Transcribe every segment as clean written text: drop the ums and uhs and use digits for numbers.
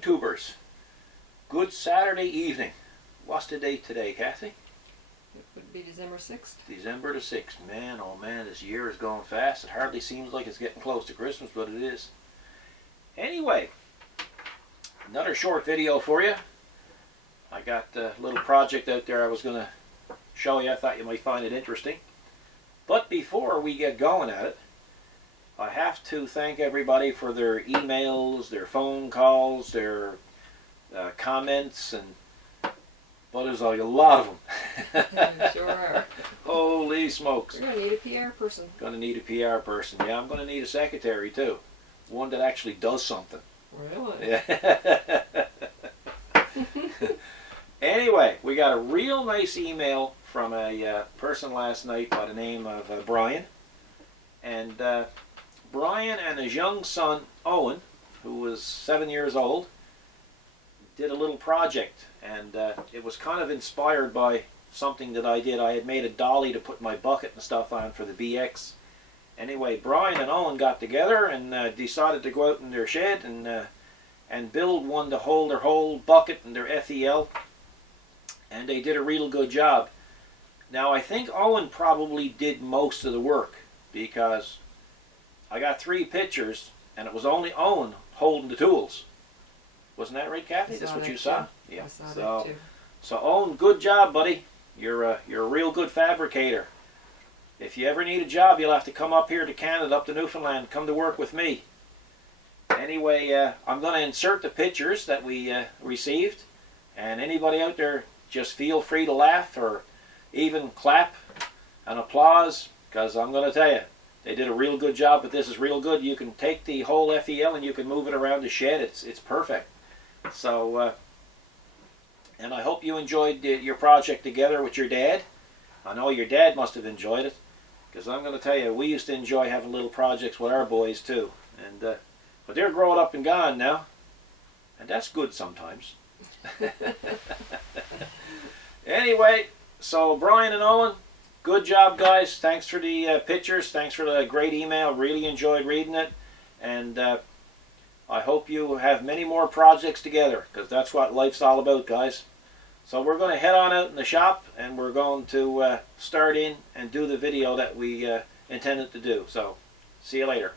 YouTubers. Good Saturday evening. What's the date today, Kathy? It would be December 6th. December the 6th. Man, oh man, this year is going fast. It hardly seems like it's getting close to Christmas, but it is. Anyway, another short video for you. I got a little project out there I was going to show you. I thought you might find it interesting. But before we get going at it, I have to thank everybody for their emails, their phone calls, their comments, but there's like a lot of them. Sure are. Holy smokes. You're going to need a PR person. Going to need a PR person. Yeah, I'm going to need a secretary too. One that actually does something. Really? Yeah. Anyway, we got a real nice email from a person last night by the name of Brian. And Brian and his young son, Owen, who was 7 years old, did a little project. And it was kind of inspired by something that I did. I had made a dolly to put my bucket and stuff on for the BX. Anyway, Brian and Owen got together and decided to go out in their shed and build one to hold their whole bucket and their FEL. And they did a real good job. Now, I think Owen probably did most of the work because I got 3 pictures and it was only Owen holding the tools. Wasn't that right, Kathy? That's what you saw? Yeah. So Owen, good job, buddy. You're a real good fabricator. If you ever need a job, you'll have to come up here to Canada, up to Newfoundland, come to work with me. Anyway, I'm going to insert the pictures that we received, and anybody out there, just feel free to laugh or even clap and applause, because I'm going to tell you, they did a real good job, but this is real good. You can take the whole FEL and you can move it around the shed. It's perfect. So, and I hope you enjoyed your project together with your dad. I know your dad must have enjoyed it, because I'm going to tell you, we used to enjoy having little projects with our boys too. And but they're growing up and gone now, and that's good sometimes. Anyway, so Brian and Owen, good job, guys. Thanks for the pictures. Thanks for the great email. Really enjoyed reading it. And I hope you have many more projects together, because that's what life's all about, guys. So we're going to head on out in the shop, and we're going to start in and do the video that we intended to do. So, see you later.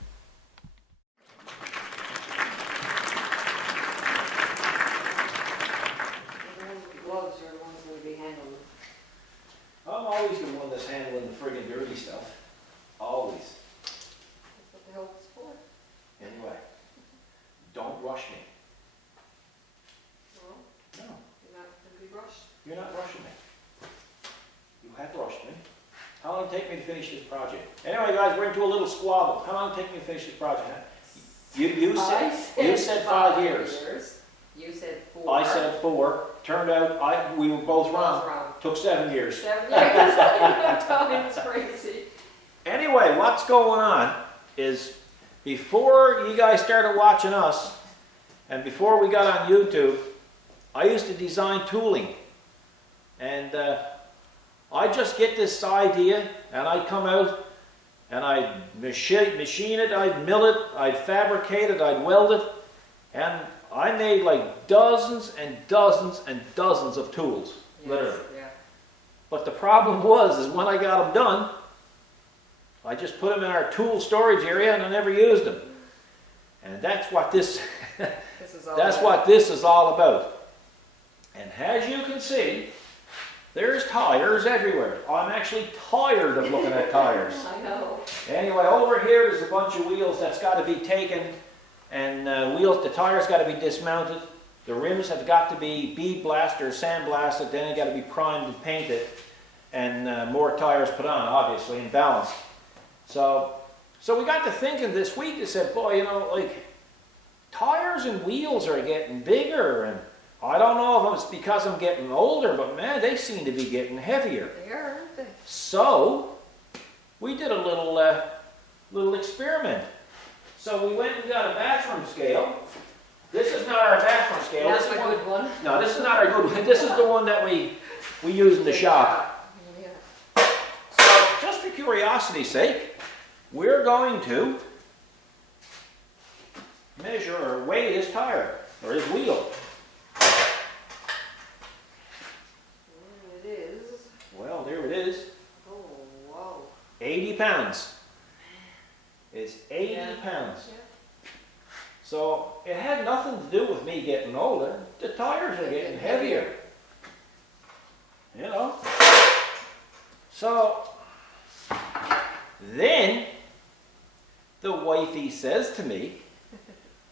I'm always the one that's handling the friggin' dirty stuff. Always. That's what the help is for. Anyway, don't rush me. Well, No, you're not going to be rushed. you're not rushing me. You have rushed me. How long did it take me to finish this project? Anyway, guys, we're into a little squabble. How long did it take me to finish this project? Huh? You said 5 years. You said 4. I said 4. Turned out we were both wrong. Took 7 years. 7 years. Time's crazy. Anyway, what's going on is, before you guys started watching us, and before we got on YouTube, I used to design tooling. And I just get this idea, and I'd come out, and I'd machine it, I'd mill it, I'd fabricate it, I'd weld it, and I made like dozens and dozens and dozens of tools, literally. Yeah. But the problem was, is when I got them done, I just put them in our tool storage area and I never used them. And that's what this, what this is all about. And as you can see, there's tires everywhere. I'm actually tired of looking at tires. I know. Anyway, over here there's a bunch of wheels that's got to be taken, and the tires got to be dismounted. The rims have got to be bead blasted or sand blasted, then they got to be primed and painted, and more tires put on, obviously, and balanced. So we got to thinking this week and said, boy, you know, like, tires and wheels are getting bigger, and I don't know if it's because I'm getting older, but man, they seem to be getting heavier. They are, aren't they? So we did a little experiment. So we went and got a bathroom scale. This is not our bathroom scale. That's a good one. No, this is not our good one. This is the one that we use in the shop. Yeah. So just for curiosity's sake, we're going to measure or weigh this tire. or his wheel. There it is. Well, there it is. Oh, wow. 80 pounds. It's 80 pounds. Yeah. So it had nothing to do with me getting older. The tires are getting heavier. You know? So then the wifey says to me,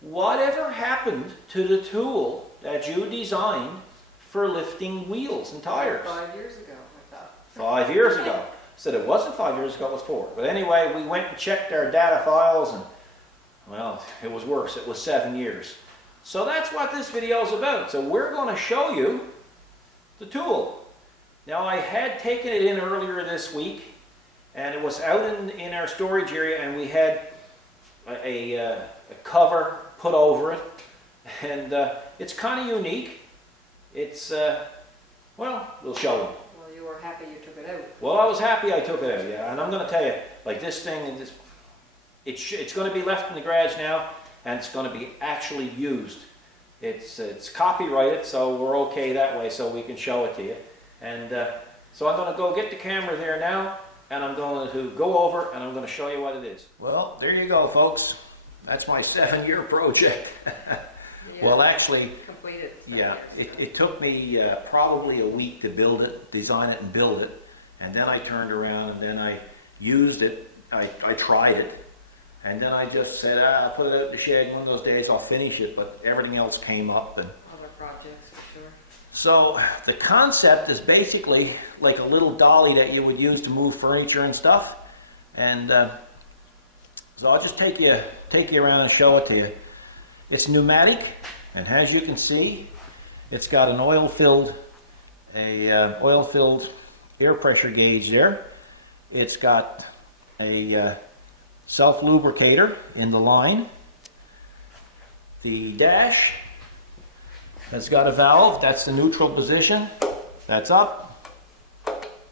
whatever happened to the tool that you designed for lifting wheels and tires? 5 years ago, I thought. 5 years ago. Said it wasn't 5 years ago, it was 4. But anyway, we went and checked our data files and, well, it was worse. It was 7 years. So that's what this video is about. So we're going to show you the tool. Now I had taken it in earlier this week and it was out in our storage area and we had a cover put over it. And it's kind of unique. It's, well, we'll show them. Well, you were happy you took it out. Well, I was happy I took it out, yeah. And I'm going to tell you, like this thing, it's going to be left in the garage now, and it's going to be actually used. It's copyrighted, so we're okay that way, so we can show it to you. And so I'm going to go get the camera there now, and I'm going to go over, and I'm going to show you what it is. Well, there you go, folks. That's my 7-year project. Yeah. Well, actually, Completed. yeah, it took me probably a week to build it, design it and build it. And then I turned around and then I used it, I tried it. And then I just said, I'll put it out in the shed, one of those days I'll finish it, but everything else came up. And Other projects, for sure. so the concept is basically like a little dolly that you would use to move furniture and stuff. And so I'll just take you around and show it to you. It's pneumatic, and as you can see, it's got an oil-filled air pressure gauge there. It's got a self-lubricator in the line. The dash has got a valve. That's the neutral position. That's up.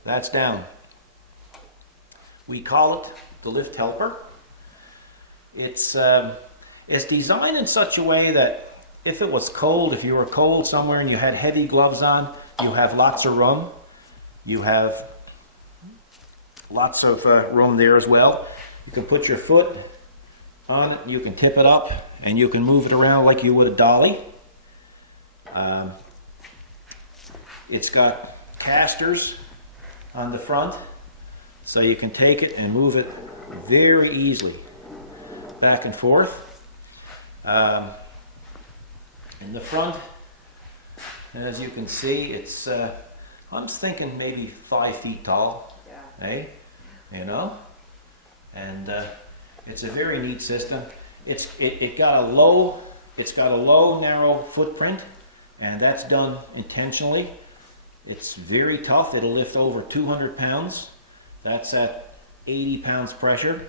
That's down. We call it the lift helper. It's designed in such a way that if it was cold, if you were cold somewhere and you had heavy gloves on, you have lots of room. You have lots of room there as well. You can put your foot on it, you can tip it up, and you can move it around like you would a dolly. It's got casters on the front, so you can take it and move it very easily back and forth. In the front, as you can see, it's I'm thinking maybe 5 feet tall. Yeah. Hey, you know, and it's a very neat system. It's got a low narrow footprint, and that's done intentionally. It's very tough. It'll lift over 200 pounds. That's at 80 pounds pressure.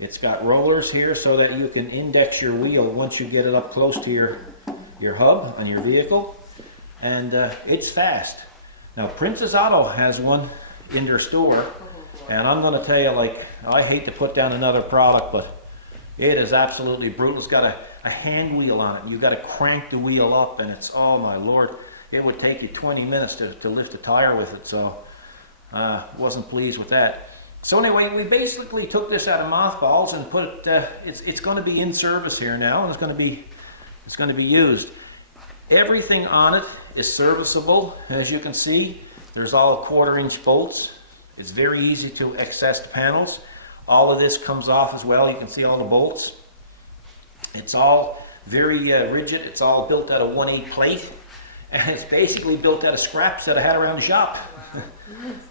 It's got rollers here so that you can index your wheel once you get it up close to your hub on your vehicle. And it's fast. Now Princess Auto has one in their store, and I'm going to tell you, like, I hate to put down another product, but it is absolutely brutal. It's got a hand wheel on it. You've got to crank the wheel up, and it's, oh my Lord, it would take you 20 minutes to lift a tire with it, so wasn't pleased with that. So anyway, we basically took this out of mothballs and put it, it's going to be in service here now, and it's going to be used. Everything on it is serviceable, as you can see. There's all 1/4-inch bolts. It's very easy to access the panels. All of this comes off as well. You can see all the bolts. It's all very rigid. It's all built out of 1/8 plate, and it's basically built out of scraps that I had around the shop. Wow.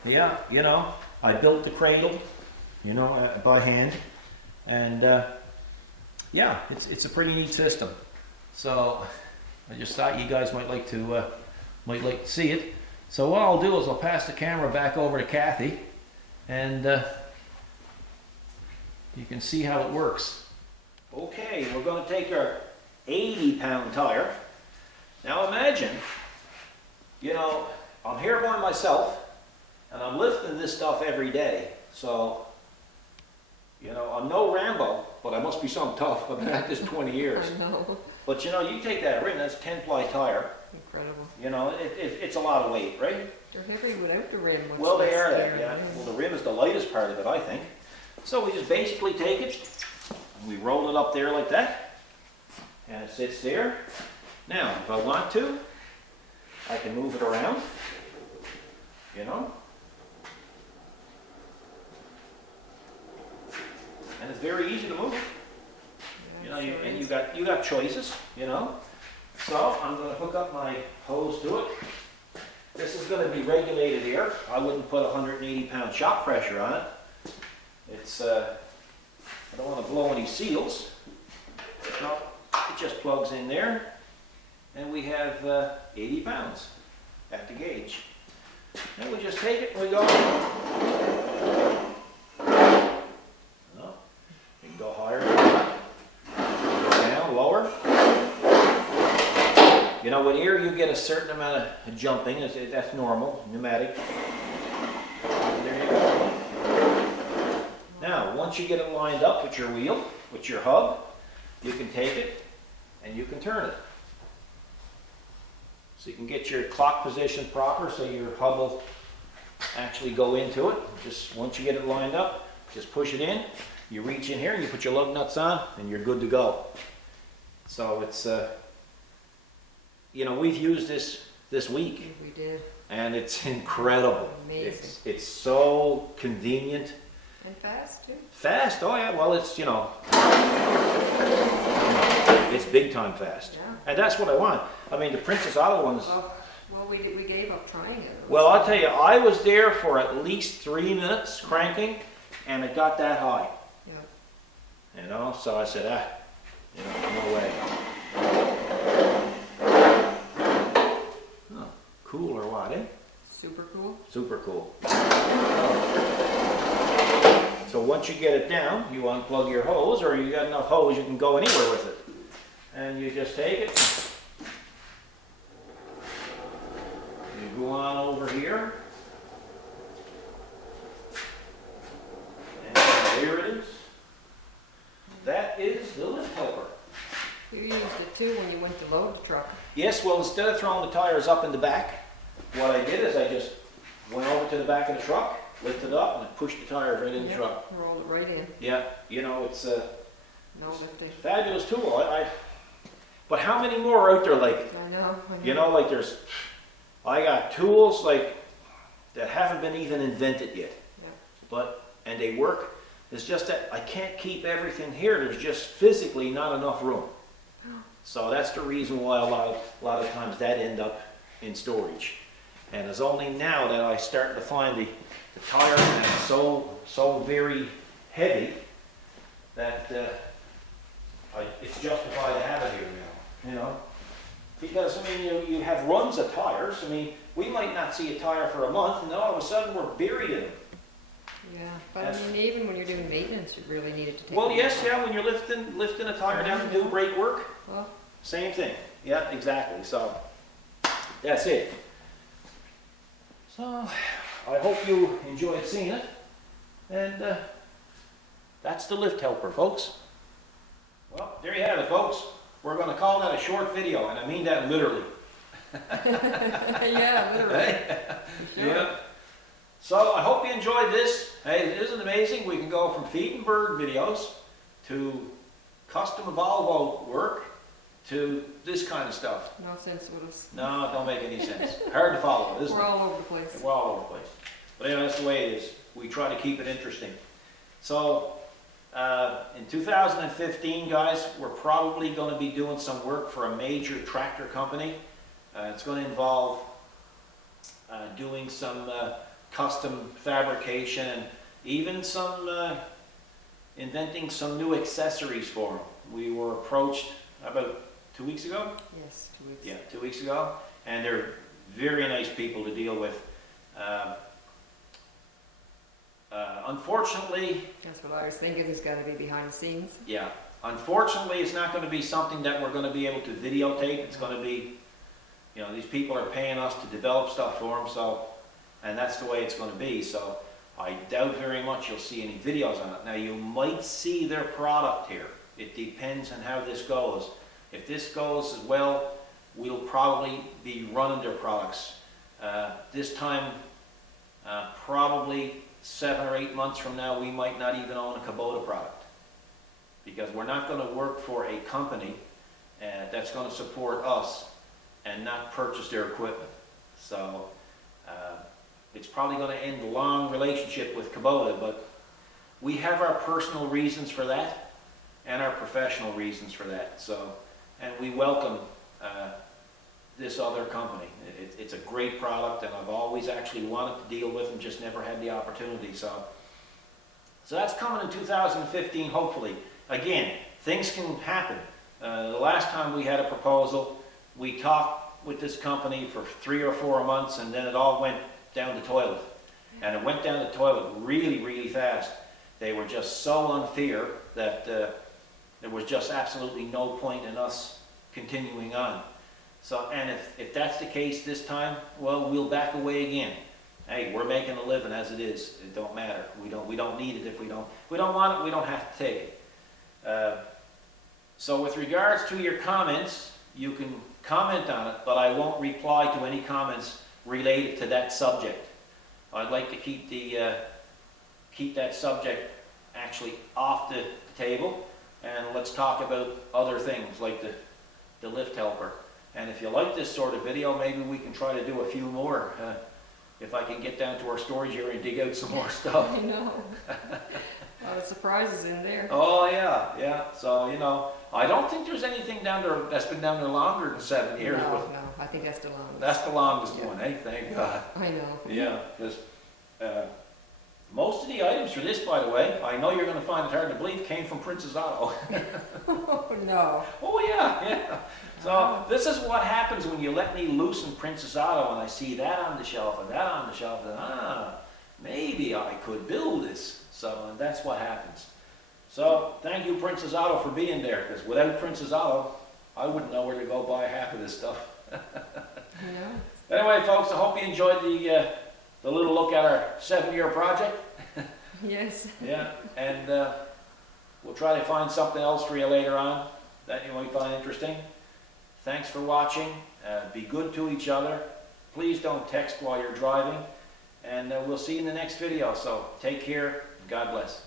Yeah, you know. I built the cradle, you know, by hand, and yeah, it's a pretty neat system. So I just thought you guys might like to see it. So what I'll do is I'll pass the camera back over to Kathy, and you can see how it works. Okay, we're going to take our 80-pound tire. Now imagine, you know, I'm here by myself. And I'm lifting this stuff every day, so, you know, I'm no Rambo, but I must be some tough. I've been at this 20 years. I know. But you know, you take that rim, that's 10-ply tire. Incredible. You know, it's a lot of weight, right? They're heavy without the rim. What's Well, they what's are there that, yeah. in the rim? Well, the rim is the lightest part of it, I think. So we just basically take it, and we roll it up there like that, and it sits there. Now, if I want to, I can move it around, you know. And it's very easy to move. You know, sure and is. you got choices, you know. So I'm going to hook up my hose to it. This is going to be regulated air. I wouldn't put 180-pound shock pressure on it. It's I don't want to blow any seals. No, it just plugs in there, and we have 80 pounds at the gauge. And we just take it and we go. No, we can go higher, go down, lower. You know, with air you get a certain amount of jumping. That's normal, pneumatic. And there you go. Now, once you get it lined up with your wheel, with your hub, you can take it and you can turn it. So you can get your clock position proper so your hub will actually go into it. Just once you get it lined up, just push it in. You reach in here and you put your lug nuts on and you're good to go. So it's, you know, we've used this week We did. and it's incredible. Amazing. It's so convenient. And fast too. Fast, oh yeah, well it's, you know, it's big time fast. Yeah. And that's what I want. I mean, the Princess Auto ones, Well, we gave up trying it. well, I'll tell you, I was there for at least 3 minutes cranking, and it got that high. Yeah. You know, so I said, you know, no way. Oh, cool or what, eh? Super cool. Super cool. So once you get it down, you unplug your hose, or you got enough hose you can go anywhere with it. And you just take it. You go on over here. And there it is. That is the lift helper. You used it too when you went to load the truck. Yes, well, instead of throwing the tires up in the back, what I did is I just went over to the back of the truck, lifted up, and I pushed the tires right in the Yep, truck. rolled it right in. Yeah, you know, it's a No lifting. fabulous tool. But how many more are out there like it? I know. You know, like I got tools like that haven't been even invented yet. Yeah. And they work. It's just that I can't keep everything here. There's just physically not enough room. So that's the reason why a lot of times that end up in storage. And it's only now that I start to find the tire and it's so very heavy that it's justified to have it here now. You know, because I mean you have runs of tires. I mean we might not see a tire for a month, and then all of a sudden we're buried in them. Yeah, but I mean, even when you're doing maintenance, you really need it to take. Well, yes, yeah. When you're lifting a tire down to do brake work, Well, same thing. Yeah, exactly. So that's it. So I hope you enjoyed seeing it, and that's the lift helper, folks. Well, there you have it, folks. We're going to call that a short video, and I mean that literally. yeah, literally. Sure. Yeah. So I hope you enjoyed this. Hey, isn't it amazing? We can go from feeding bird videos to custom Volvo work to this kind of stuff. No sense with us. No, it don't make any sense. Hard to follow, isn't We're it? all over the place. We're all over the place. But anyway, that's the way it is. We try to keep it interesting. So in 2015, guys, we're probably going to be doing some work for a major tractor company. It's going to involve doing some custom fabrication and even some inventing some new accessories for them. We were approached about 2 weeks ago. Yes, 2 weeks. Yeah, 2 weeks ago, and they're very nice people to deal with. Unfortunately, That's what I was thinking. There's got to be behind the scenes. yeah, unfortunately, it's not going to be something that we're going to be able to videotape. It's going to be, you know, these people are paying us to develop stuff for them, so, and that's the way it's going to be. So I doubt very much you'll see any videos on it. Now, you might see their product here. It depends on how this goes. If this goes as well, we'll probably be running their products. This time, probably 7 or 8 months from now, we might not even own a Kubota product, because we're not going to work for a company that's going to support us and not purchase their equipment. So it's probably going to end a long relationship with Kubota, but we have our personal reasons for that and our professional reasons for that. So, and we welcome this other company. It's a great product, and I've always actually wanted to deal with them, just never had the opportunity. So that's coming in 2015, hopefully. Again, things can happen. The last time we had a proposal, we talked with this company for 3 or 4 months, and then it all went down the toilet. And it went down the toilet really, really fast. They were just so unfair that there was just absolutely no point in us continuing on. So, and if that's the case this time, well, we'll back away again. Hey, we're making a living as it is. It don't matter. We don't need it. If we don't want it, we don't have to take it. So with regards to your comments, you can comment on it, but I won't reply to any comments related to that subject. I'd like to keep that subject actually off the table, and let's talk about other things like the lift helper. And if you like this sort of video, maybe we can try to do a few more. If I can get down to our storage area and dig out some more stuff. I know. A lot of surprises in there. Oh yeah. So I don't think there's anything down there that's been down there longer than 7 years. No, I think that's the longest. That's the longest one, eh? Thank God. I know. Yeah, because most of the items for this, by the way, I know you're going to find it hard to believe, came from Princess Auto. Oh no. Oh yeah. So this is what happens when you let me loose in Princess Auto, and I see that on the shelf and that on the shelf, and maybe I could build this. So and that's what happens. So thank you, Princess Auto, for being there, because without Princess Auto, I wouldn't know where to go buy half of this stuff. Yeah. Anyway, folks, I hope you enjoyed the little look at our 7-year project. Yes. Yeah, and we'll try to find something else for you later on that you might find interesting. Thanks for watching. Be good to each other. Please don't text while you're driving. And we'll see you in the next video. So take care. God bless.